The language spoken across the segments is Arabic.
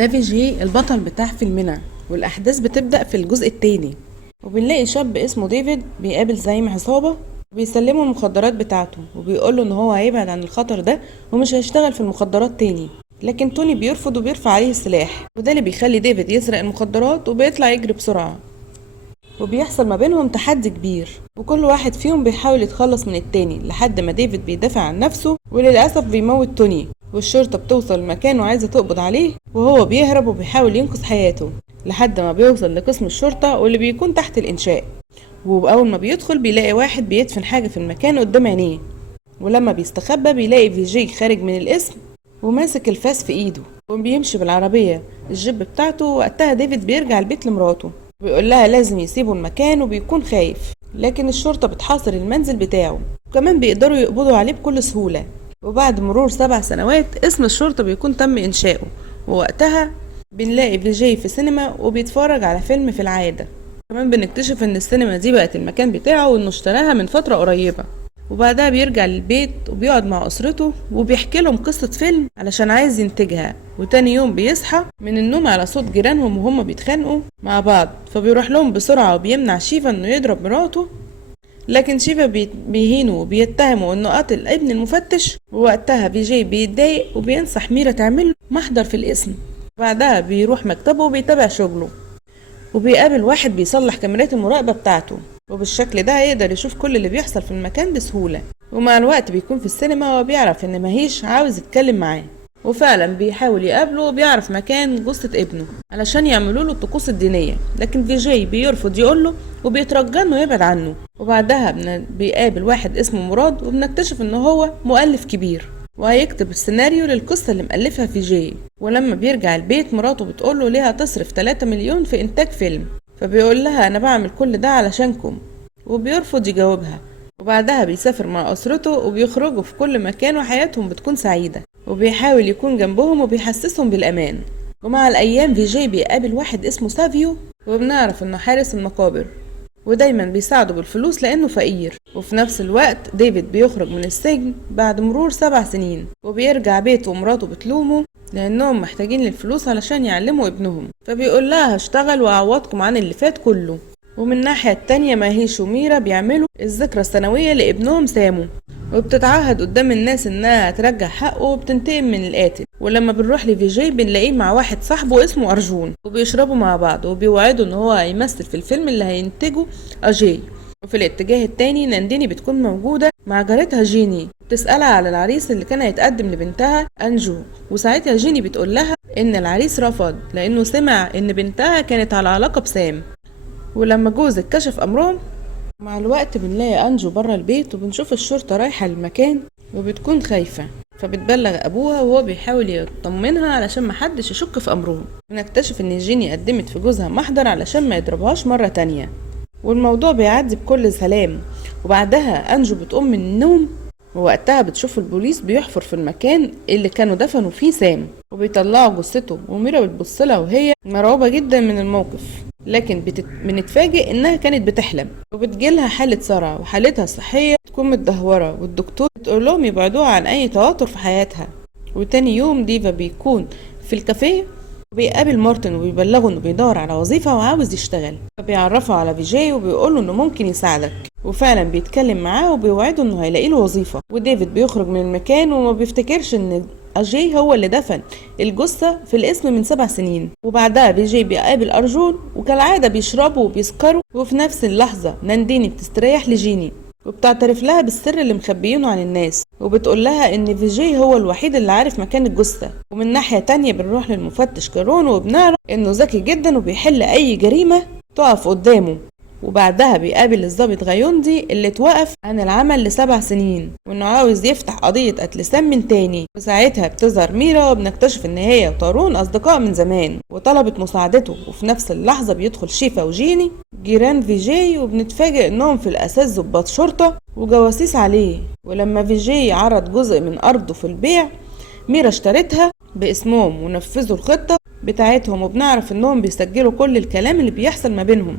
ده فيجي البطل بتاع فيلمنا، والأحداث بتبدأ في الجزء التاني. وبنلاقي شاب اسمه ديفيد بيقابل زعيم عصابة وبيسلمه المخدرات بتاعته، وبيقوله ان هو هيبعد عن الخطر ده ومش هيشتغل في المخدرات تاني. لكن توني بيرفض وبيرفع عليه السلاح، وده اللي بيخلي ديفيد يسرق المخدرات وبيطلع يجري بسرعة. وبيحصل ما بينهم تحدي كبير، وكل واحد فيهم بيحاول يتخلص من التاني لحد ما ديفيد بيدافع عن نفسه وللأسف بيموت توني. والشرطة بتوصل المكان وعايزة تقبض عليه، وهو بيهرب وبيحاول ينقذ حياته لحد ما بيوصل لقسم الشرطة واللي بيكون تحت الإنشاء. وأول ما بيدخل بيلاقي واحد بيدفن حاجة في المكان قدام عينيه، ولما بيستخبى بيلاقي فيجي خارج من القسم وماسك الفاس في ايده وبيمشي بالعربية الجيب بتاعته. وقتها ديفيد بيرجع البيت لمراته وبيقول لها لازم يسيبوا المكان وبيكون خايف، لكن الشرطة بتحاصر المنزل بتاعه وكمان بيقدروا يقبضوا عليه بكل سهولة. وبعد مرور 7 سنوات اسم الشرطة بيكون تم إنشاؤه، ووقتها بنلاقي فيجي في سينما وبيتفرج على فيلم في العادة. كمان بنكتشف ان السينما دي بقت المكان بتاعه وانه اشتراها من فترة قريبة. وبعدها بيرجع للبيت وبيقعد مع أسرته وبيحكي لهم قصة فيلم علشان عايز ينتجها. وتاني يوم بيصحى من النوم على صوت جيرانهم وهم بيتخانقوا مع بعض، فبيروح لهم بسرعة وبيمنع شيفا انه يضرب مراته. لكن شيفا بيهينه وبيتهمه انه قتل ابن المفتش. ووقتها فيجي بيتضايق وبينصح ميرا تعمله محضر في الاسم. بعدها بيروح مكتبه وبيتابع شغله، وبيقابل واحد بيصلح كاميرات المراقبة بتاعته، وبالشكل ده هيقدر يشوف كل اللي بيحصل في المكان بسهولة. ومع الوقت بيكون في السينما وبيعرف ان مهيش عاوز يتكلم معاه، وفعلا بيحاول يقابله وبيعرف مكان جثة ابنه علشان يعملوا له الطقوس الدينية. لكن فيجي بيرفض يقوله وبيترجى انه يبعد عنه. وبعدها بيقابل واحد اسمه مراد وبنكتشف انه هو مؤلف كبير وهيكتب السيناريو للقصة اللي مألفها فيجي. ولما بيرجع البيت مراته بتقوله ليه هتصرف 3 مليون في إنتاج فيلم، فبيقول لها أنا بعمل كل ده علشانكم، وبيرفض يجاوبها. وبعدها بيسافر مع أسرته وبيخرجوا في كل مكان وحياتهم بتكون سعيدة، وبيحاول يكون جنبهم وبيحسسهم بالأمان. ومع الأيام فيجي بيقابل واحد اسمه سافيو وبنعرف إنه حارس المقابر، ودايما بيساعده بالفلوس لأنه فقير. وفي نفس الوقت ديفيد بيخرج من السجن بعد مرور 7 سنين وبيرجع بيته ومراته بتلومه لأنهم محتاجين للفلوس علشان يعلموا ابنهم، فبيقول لها هشتغل وأعوضكم عن اللي فات كله. ومن الناحية التانية ماهيش وميرا بيعملوا الذكرى السنوية لابنهم سامو، وبتتعهد قدام الناس انها هترجع حقه وبتنتقم من القاتل. ولما بنروح لفيجي بنلاقيه مع واحد صاحبه اسمه أرجون وبيشربوا مع بعض وبيوعدوا ان هو هيمثل في الفيلم اللي هينتجه أجي. وفي الاتجاه التاني نانديني بتكون موجودة مع جارتها جيني، بتسألها على العريس اللي كان هيتقدم لبنتها أنجو. وساعتها جيني بتقول لها ان العريس رفض لانه سمع ان بنتها كانت على علاقة بسام. ولما جوزك كشف امرهم مع الوقت بنلاقي أنجو برا البيت وبنشوف الشرطة رايحة للمكان وبتكون خايفة، فبتبلغ أبوها وهو بيحاول يطمنها علشان محدش يشك في أمرهم. ونكتشف إن جيني قدمت في جوزها محضر علشان ما يضربهاش مرة تانية، والموضوع بيعدي بكل سلام. وبعدها أنجو بتقوم من النوم، ووقتها بتشوف البوليس بيحفر في المكان اللي كانوا دفنوا فيه سام وبيطلعوا جثته. وميرا بتبصلها وهي مرعوبة جدا من الموقف، لكن بنتفاجئ انها كانت بتحلم. وبتجيلها حالة صرع وحالتها الصحية تكون متدهورة، والدكتور بتقول لهم يبعدوها عن اي توتر في حياتها. وتاني يوم ديفا بيكون في الكافيه وبيقابل مارتن وبيبلغه انه بيدور على وظيفة وعاوز يشتغل، فبيعرفه على فيجي وبيقوله انه ممكن يساعدك. وفعلا بيتكلم معاه وبيوعده انه هيلاقي له وظيفة. وديفيد بيخرج من المكان وما بيفتكرش ان أجي هو اللي دفن الجثة في الاسم من 7 سنين. وبعدها فيجي بيقابل أرجون وكالعادة بيشربوا وبيسكروا. وفي نفس اللحظة نانديني بتستريح لجيني وبتعترف لها بالسر اللي مخبيينه عن الناس، وبتقول لها ان فيجي هو الوحيد اللي عارف مكان الجثة. ومن ناحية تانية بنروح للمفتش كارون وبنعرف انه ذكي جدا وبيحل اي جريمة تقف قدامه. وبعدها بيقابل الضابط غايوندي اللي اتوقف عن العمل ل7 سنين وانه عاوز يفتح قضية قتل سام من تاني. وساعتها بتظهر ميرا وبنكتشف ان هي وطارون اصدقاء من زمان وطلبت مساعدته. وفي نفس اللحظة بيدخل شيفا وجيني جيران فيجي وبنتفاجئ انهم في الاساس ضباط شرطة وجواسيس عليه. ولما فيجي عرض جزء من ارضه في البيع ميرا اشترتها باسمهم ونفذوا الخطة بتاعتهم، وبنعرف انهم بيسجلوا كل الكلام اللي بيحصل ما بينهم.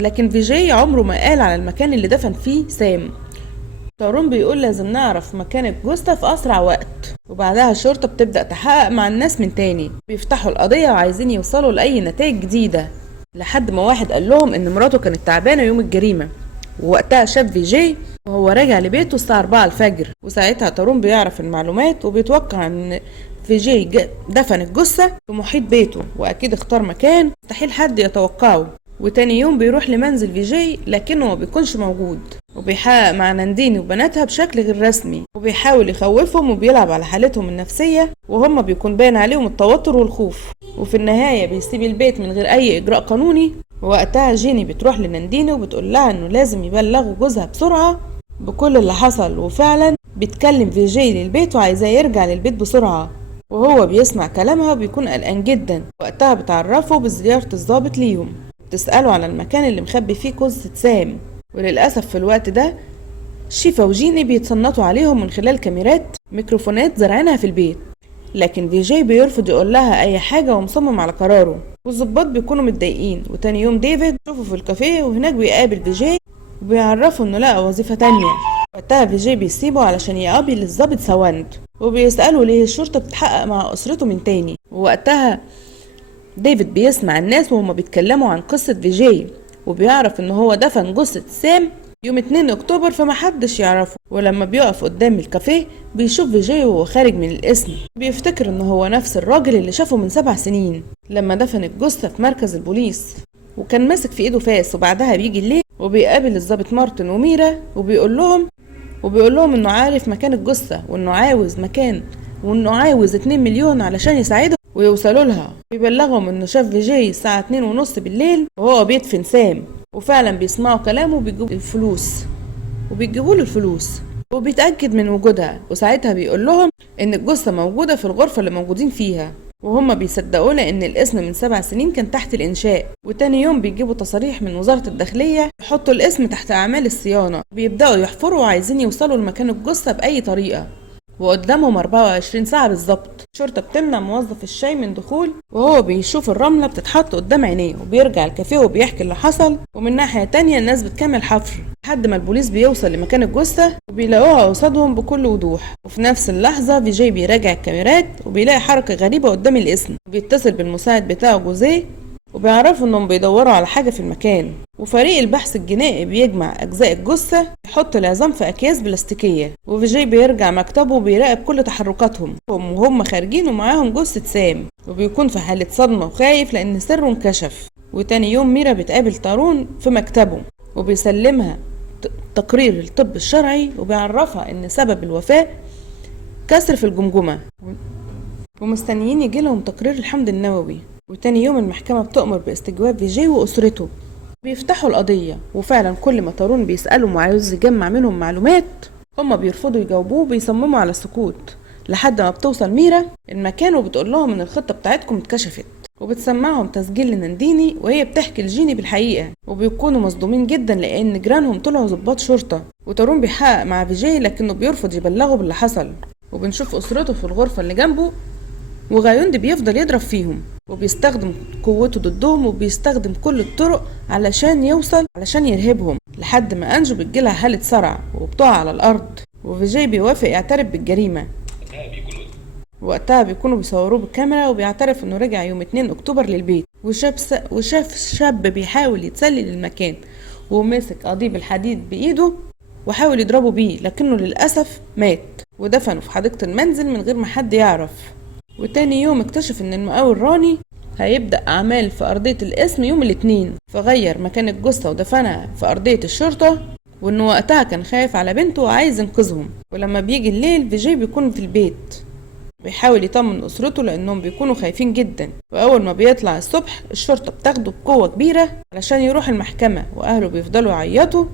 لكن فيجي عمره ما قال على المكان اللي دفن فيه سام. تارون بيقول لازم نعرف مكان الجثة في أسرع وقت. وبعدها الشرطة بتبدأ تحقق مع الناس من تاني، بيفتحوا القضية وعايزين يوصلوا لأي نتائج جديدة، لحد ما واحد قال لهم إن مراته كانت تعبانة يوم الجريمة، ووقتها شاف فيجي وهو راجع لبيته الساعة 4 الفجر. وساعتها تارون بيعرف المعلومات وبيتوقع إن فيجي دفن الجثة في محيط بيته، وأكيد اختار مكان مستحيل حد يتوقعه. وتاني يوم بيروح لمنزل فيجي لكنه ما بيكونش موجود، وبيحقق مع نانديني وبناتها بشكل غير رسمي، وبيحاول يخوفهم وبيلعب على حالتهم النفسية، وهم بيكون باين عليهم التوتر والخوف. وفي النهاية بيسيب البيت من غير أي إجراء قانوني. ووقتها جيني بتروح لنانديني وبتقول لها إنه لازم يبلغوا جوزها بسرعة بكل اللي حصل، وفعلا بيتكلم فيجي للبيت وعايزاه يرجع للبيت بسرعة. وهو بيسمع كلامها وبيكون قلقان جدا. وقتها بتعرفه بزيارة الضابط ليهم، بتسأله على المكان اللي مخبي فيه جثة سام. وللأسف في الوقت ده شيفا وجيني بيتصنتوا عليهم من خلال كاميرات ميكروفونات زرعينها في البيت، لكن فيجي بيرفض يقول لها أي حاجة ومصمم على قراره. والظباط بيكونوا متضايقين. وتاني يوم ديفيد شوفه في الكافيه وهناك بيقابل فيجي وبيعرفه إنه لقى وظيفة تانية. وقتها فيجي بيسيبه علشان يقابل الضابط سواند، وبيسأله ليه الشرطة بتحقق مع أسرته من تاني. ووقتها ديفيد بيسمع الناس وهما بيتكلموا عن قصة فيجي، وبيعرف ان هو دفن جثة سام يوم 2 اكتوبر فمحدش يعرفه. ولما بيقف قدام الكافيه بيشوف فيجي وهو خارج من القسم، بيفتكر ان هو نفس الراجل اللي شافه من 7 سنين لما دفن الجثة في مركز البوليس، وكان ماسك في ايده فاس. وبعدها بيجي الليل وبيقابل الضابط مارتن وميرا وبيقول لهم انه عارف مكان الجثة وانه عاوز 2 مليون علشان يساعده ويوصلوا لها. بيبلغهم انه شاف فيجي الساعة 2:30 بالليل وهو بيدفن سام، وفعلا بيسمعوا كلامه وبيجيبوا له الفلوس وبيتأكد من وجودها. وساعتها بيقول لهم ان الجثة موجودة في الغرفة اللي موجودين فيها، وهم بيصدقوا لان الاسم من 7 سنين كان تحت الانشاء. وتاني يوم بيجيبوا تصاريح من وزارة الداخلية يحطوا الاسم تحت اعمال الصيانة، بيبدأوا يحفروا وعايزين يوصلوا لمكان الجثة بأي طريقة. وقدامهم 24 ساعة بالظبط. الشرطة بتمنع موظف الشاي من دخول، وهو بيشوف الرملة بتتحط قدام عينيه، وبيرجع الكافيه وبيحكي اللي حصل. ومن ناحية تانية الناس بتكمل حفر لحد ما البوليس بيوصل لمكان الجثة وبيلاقوها قصادهم بكل وضوح. وفي نفس اللحظة فيجي بيراجع الكاميرات وبيلاقي حركة غريبة قدام الاسم، وبيتصل بالمساعد بتاعه جوزيه وبيعرفوا انهم بيدوروا على حاجة في المكان. وفريق البحث الجنائي بيجمع اجزاء الجثة، يحط العظام في اكياس بلاستيكية، وفيجي بيرجع مكتبه وبيراقب كل تحركاتهم وهم خارجين ومعاهم جثة سام، وبيكون في حالة صدمة وخايف لان سره انكشف. وتاني يوم ميرا بتقابل تارون في مكتبه وبيسلمها تقرير الطب الشرعي، وبيعرفها ان سبب الوفاة كسر في الجمجمة، ومستنيين يجيلهم تقرير الحمض النووي. وتاني يوم المحكمة بتؤمر باستجواب فيجي وأسرته. بيفتحوا القضية، وفعلا كل ما تارون بيسألهم وعاوز يجمع منهم معلومات هما بيرفضوا يجاوبوه، بيصمموا على السكوت لحد ما بتوصل ميرا المكان وبتقول لهم ان الخطة بتاعتكم اتكشفت، وبتسمعهم تسجيل لنانديني وهي بتحكي لجيني بالحقيقة. وبيكونوا مصدومين جدا لان جيرانهم طلعوا ضباط شرطة. وتارون بيحقق مع فيجي لكنه بيرفض يبلغه باللي حصل. وبنشوف أسرته في الغرفة اللي جنبه، وغايوندي بيفضل يضرب فيهم وبيستخدم قوته ضدهم، وبيستخدم كل الطرق علشان يرهبهم، لحد ما أنجو بتجيلها حالة صرع وبتقع على الأرض. وفيجي بيوافق يعترف بالجريمة. وقتها بيكونوا بيصوروه بالكاميرا وبيعترف انه رجع يوم 2 اكتوبر للبيت، وشاف شاب بيحاول يتسلل المكان ومسك قضيب الحديد بايده وحاول يضربه بيه، لكنه للأسف مات ودفنه في حديقة المنزل من غير ما حد يعرف. وتاني يوم اكتشف ان المقاول راني هيبدأ أعمال في أرضية القسم يوم الاثنين، فغير مكان الجثة ودفنها في أرضية الشرطة، وانه وقتها كان خايف على بنته وعايز ينقذهم. ولما بيجي الليل فيجي بيكون في البيت بيحاول يطمن أسرته لأنهم بيكونوا خايفين جدا. وأول ما بيطلع الصبح الشرطة بتاخده بقوة كبيرة علشان يروح المحكمة، وأهله بيفضلوا يعيطوا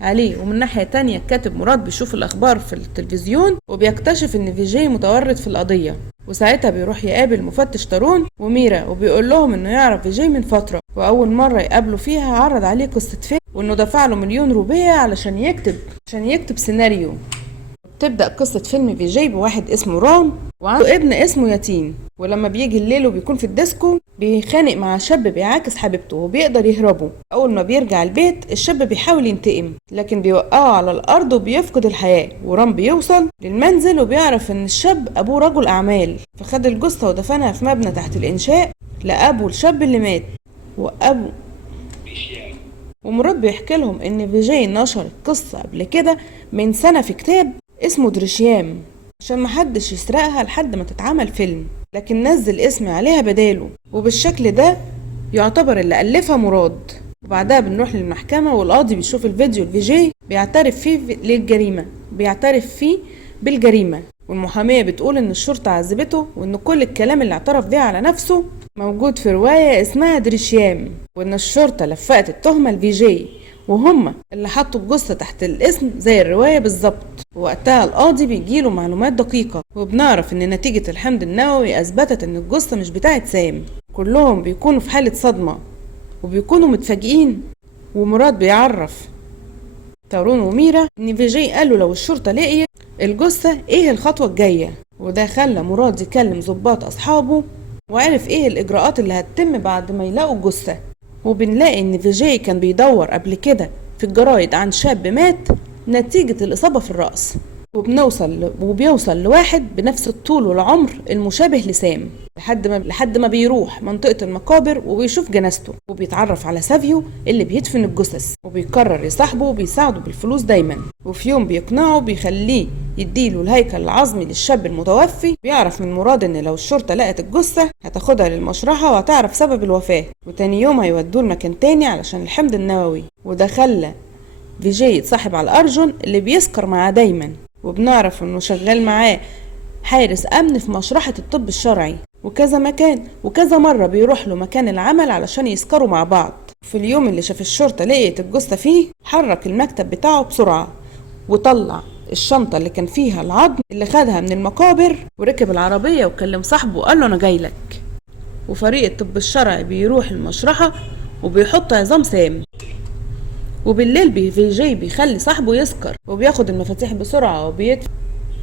عليه. ومن ناحية تانية الكاتب مراد بيشوف الأخبار في التلفزيون وبيكتشف إن فيجي متورط في القضية، وساعتها بيروح يقابل مفتش تارون وميرا وبيقول لهم إنه يعرف فيجي من فترة، وأول مرة يقابله فيها عرض عليه قصة فيلم وإنه دفع له 1,000,000 روبية علشان يكتب سيناريو. تبدأ قصة فيلم فيجي بواحد اسمه رام وعنده ابن اسمه يتيم. ولما بيجي الليل وبيكون في الديسكو بيخانق مع شاب بيعاكس حبيبته وبيقدر يهربه. اول ما بيرجع البيت الشاب بيحاول ينتقم لكن بيوقعه على الارض وبيفقد الحياة. ورام بيوصل للمنزل وبيعرف ان الشاب ابوه رجل اعمال، فخد الجثة ودفنها في مبنى تحت الانشاء لابو الشاب اللي مات. ومراد بيحكي لهم ان فيجي نشر القصة قبل كده من سنة في كتاب اسمه دريشيام عشان محدش يسرقها لحد ما تتعمل فيلم، لكن نزل اسم عليها بداله، وبالشكل ده يعتبر اللي ألفها مراد. وبعدها بنروح للمحكمة والقاضي بيشوف الفيديو الفيجي بيعترف فيه بالجريمة، والمحامية بتقول ان الشرطة عذبته وان كل الكلام اللي اعترف بيه على نفسه موجود في رواية اسمها دريشيام، وان الشرطة لفقت التهمة لفيجي وهم اللي حطوا الجثة تحت الاسم زي الرواية بالظبط. ووقتها القاضي بيجيله معلومات دقيقة وبنعرف ان نتيجة الحمض النووي اثبتت ان الجثة مش بتاعت سام. كلهم بيكونوا في حالة صدمة وبيكونوا متفاجئين، ومراد بيعرف تارون وميرا ان فيجي قالوا لو الشرطة لقيت الجثة ايه الخطوة الجاية، وده خلى مراد يكلم ضباط اصحابه وعرف ايه الاجراءات اللي هتتم بعد ما يلاقوا الجثة. وبنلاقي ان فيجي كان بيدور قبل كده في الجرايد عن شاب مات نتيجة الإصابة في الرأس، وبيوصل لواحد بنفس الطول والعمر المشابه لسام لحد ما بيروح منطقة المقابر وبيشوف جنازته وبيتعرف على سافيو اللي بيدفن الجثث، وبيقرر يصاحبه وبيساعده بالفلوس دايما. وفي يوم بيقنعه بيخليه يديله الهيكل العظمي للشاب المتوفي. بيعرف من مراد ان لو الشرطة لقت الجثة هتاخدها للمشرحة وهتعرف سبب الوفاة، وتاني يوم هيودوه لمكان تاني علشان الحمض النووي. وده خلى فيجي يتصاحب على الأرجون اللي بيسكر معاه دايما، وبنعرف انه شغال معاه حارس امن في مشرحة الطب الشرعي، وكذا مرة بيروح له مكان العمل علشان يسكروا مع بعض. في اليوم اللي شاف الشرطة لقيت الجثة فيه حرك المكتب بتاعه بسرعة وطلع الشنطة اللي كان فيها العظم اللي خدها من المقابر، وركب العربية وكلم صاحبه وقال له انا جايلك. وفريق الطب الشرعي بيروح المشرحة وبيحط عظام سام، وبالليل فيجي بيخلي صاحبه يسكر وبياخد المفاتيح بسرعة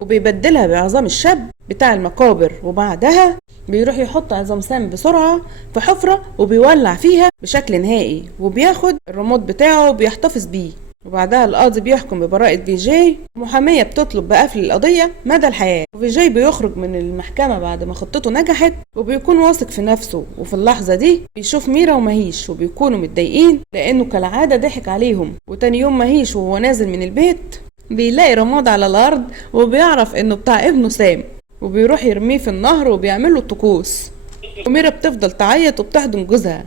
وبيبدلها بعظام الشاب بتاع المقابر، وبعدها بيروح يحط عظام سام بسرعة في حفرة وبيولع فيها بشكل نهائي، وبياخد الريموت بتاعه وبيحتفظ بيه. وبعدها القاضي بيحكم ببراءة فيجي، المحامية بتطلب بقفل القضية مدى الحياة. وفيجي بيخرج من المحكمة بعد ما خطته نجحت وبيكون واثق في نفسه. وفي اللحظة دي بيشوف ميرا ومهيش وبيكونوا متضايقين لأنه كالعادة ضحك عليهم. وتاني يوم مهيش وهو نازل من البيت بيلاقي رماد على الأرض وبيعرف إنه بتاع ابنه سام، وبيروح يرميه في النهر وبيعمله الطقوس. وميرا بتفضل تعيط وبتحضن جوزها،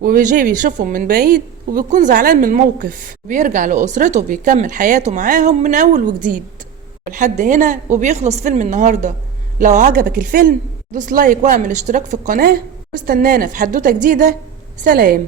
وفيجي بيشوفهم من بعيد وبيكون زعلان من الموقف، وبيرجع لأسرته وبيكمل حياته معاهم من أول وجديد. ولحد هنا وبيخلص فيلم النهاردة. لو عجبك الفيلم دوس لايك واعمل اشتراك في القناة واستنانا في حدوتة جديدة. سلام.